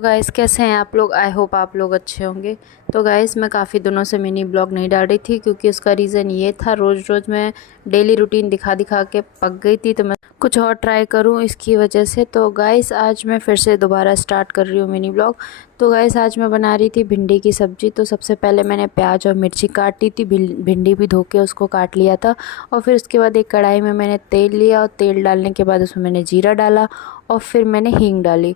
Guys कैसे हैं आप लोग। आई होप आप लोग अच्छे होंगे। तो गाइस मैं काफ़ी दिनों से मिनी ब्लॉग नहीं डाल रही थी क्योंकि उसका रीज़न ये था, रोज़ रोज़ मैं डेली रूटीन दिखा दिखा के पक गई थी, तो मैं कुछ और ट्राई करूं इसकी वजह से। तो गाइस आज मैं फिर से दोबारा स्टार्ट कर रही हूँ मिनी ब्लॉग। तो गाइस आज मैं बना रही थी भिंडी की सब्ज़ी। तो सबसे पहले मैंने प्याज और मिर्ची काट ली थी, भिंडी भी धो के उसको काट लिया था। और फिर उसके बाद एक कढ़ाई में मैंने तेल लिया और तेल डालने के बाद उसमें मैंने जीरा डाला और फिर मैंने हींग डाली।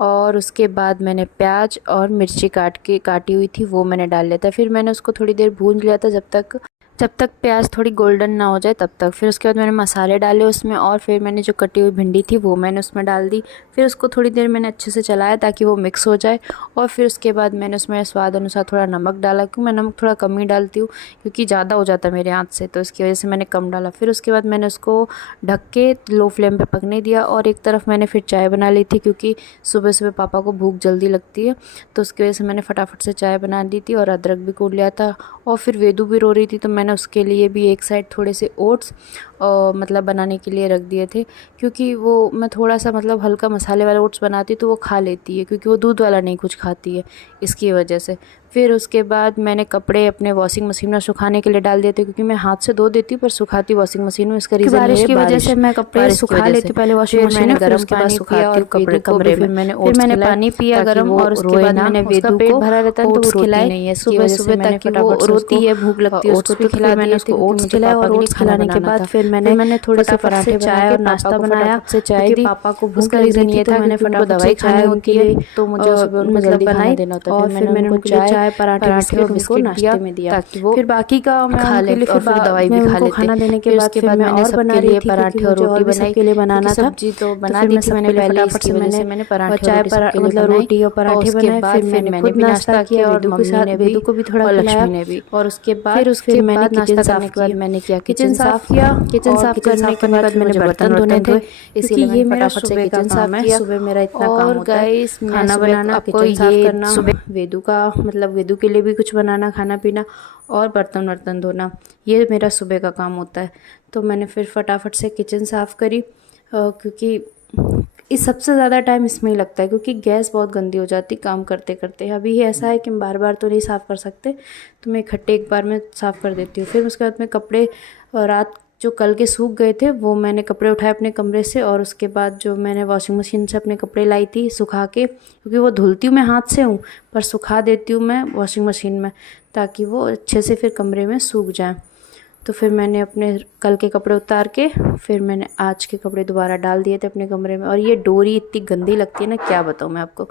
और उसके बाद मैंने प्याज और मिर्ची काटी हुई थी वो मैंने डाल लिया था। फिर मैंने उसको थोड़ी देर भून लिया था जब तक प्याज थोड़ी गोल्डन ना हो जाए तब तक। फिर उसके बाद मैंने मसाले डाले उसमें और फिर मैंने जो कटी हुई भिंडी थी वो मैंने उसमें डाल दी। फिर उसको थोड़ी देर मैंने अच्छे से चलाया ताकि वो मिक्स हो जाए। और फिर उसके बाद मैंने उसमें स्वाद अनुसार थोड़ा नमक डाला, क्योंकि मैं नमक थोड़ा कम ही डालती हूँ क्योंकि ज़्यादा हो जाता है मेरे हाथ से, तो इसकी वजह से मैंने कम डाला। फिर उसके बाद मैंने उसको ढक के लो फ्लेम पर पकने दिया। और एक तरफ मैंने फिर चाय बना ली थी क्योंकि सुबह सुबह पापा को भूख जल्दी लगती है, तो उसकी वजह से मैंने फटाफट से चाय बना दी थी और अदरक भी कूट लिया था। और फिर वेदू भी रो रही थी तो मैंने उसके लिए भी एक साइड थोड़े से ओट्स मतलब बनाने के लिए रख दिए थे, क्योंकि वो मैं थोड़ा सा मतलब हल्का मसाले वाला ओट्स बनाती तो वो खा लेती है, क्योंकि वो दूध वाला नहीं कुछ खाती है, इसकी वजह से। फिर उसके बाद मैंने कपड़े अपने वॉशिंग मशीन में सुखाने के लिए डाल दिए थे, क्योंकि मैं हाथ से धो देती हूँ पर सुखाती वॉशिंग मशीन में। इसका रीज़न बारिश ये की वजह से मैं कपड़े सुखा लेती हूँ पहले वॉशिंग मशीन में, फिर उसके बाद सुखाती हूँ कपड़े कमरे में। फिर मैंने पानी पिया गरम और उसके बाद मैंने वेदू को भरा रहता है तो वो ओट्स रोती खिलाए नहीं है, इसकी सुबह वजह से सुबह, मैंने ताकि वो फटाफट से रोती है, भूख लगती है उसको, तो खिला फिर मैंने दिए थे उसको क्योंकि ओट्स मुझे खिलाए। पापा और के लिए ओट्स खाना खिलाने के बनाना बाद था। फिर मैंने थोड़े से फटाफट पराठे चाय बनाए और और नाश्ता बनाया, फटाफट से चाय क्योंकि दी। पापा को भूख उसका लग रही रीज़न थी ये तो था मैंने क्योंकि उनको फटाफट से दवाई खानी चाय होती उनके है, लिए तो मुझे सुबह उनको मतलब जल्दी खाना बनाई। देना होता है। और फिर मैंने उनको चाय पराठे और बिस्किट उनको बिस्किट दिया नाश्ते में दिया। ताकि वो फिर बाकी का मैं खा उनके ले लिए और फिर दवाई मैं भी खा उनको लेते। खाना देने के फिर बाद उसके फिर बाद मैं मैंने और बना सबके रही लिए थी, क्योंकि पराठे और मुझे और रोटी भी बनाई, सबके लिए क्योंकि बनाना था। सब्जी तो तो बना फिर दी मैं थी मैंने सबके लिए पहले, फटाफट इसकी से वजह मैंने से मैंने पराठे और चाय रोटी सबके लिए मतलब बनाई। रोटी और और पराठे उसके बनाए। बाद फिर फिर मैंने मैंने खुद भी नाश्ता नाश्ता किया, किया और वेदू के मम्मी साथ, ने भी वेदू को भी थोड़ा और खिलाया। लक्ष्मी ने भी। और उसके फिर बाद उसके मैंने बाद किचन नाश्ता करने साफ़ के बाद किया, मैंने किया किचन साफ़ किया। और किचन साफ़ करने के बाद फिर मैंने मुझे बर्तन धोने थे, धोए, क्योंकि इसीलिए ये मैंने मेरा फटाफट से सुबह का किचन काम साफ़ है। किया। सुबह मेरा इतना काम और होता है, गाइस मैं खाना सुबह बनाना, आपको किचन साफ़ ये करना, सुबह वेदू का मतलब वेदू के लिए भी कुछ बनाना, खाना पीना, और बर्तन वर्तन धोना, ये मेरा सुबह का काम होता है। तो मैंने फिर फटाफट से किचन साफ़ करी, क्योंकि इस सबसे ज़्यादा टाइम इसमें ही लगता है, क्योंकि गैस बहुत गंदी हो जाती काम करते करते। अभी ये ऐसा है कि हम बार बार तो नहीं साफ़ कर सकते, तो मैं इकट्ठे एक बार में साफ़ कर देती हूँ। फिर उसके बाद में कपड़े रात जो कल के सूख गए थे वो मैंने कपड़े उठाए अपने कमरे से। और उसके बाद जो मैंने वॉशिंग मशीन से अपने कपड़े लाई थी सुखा के, क्योंकि वो धुलती हूँ मैं हाथ से हूँ पर सुखा देती हूँ मैं वॉशिंग मशीन में, ताकि वो अच्छे से फिर कमरे में सूख जाएँ। तो फिर मैंने अपने कल के कपड़े उतार के फिर मैंने आज के कपड़े दोबारा डाल दिए थे अपने कमरे में। और ये डोरी इतनी गंदी लगती है ना, क्या बताऊँ मैं आपको।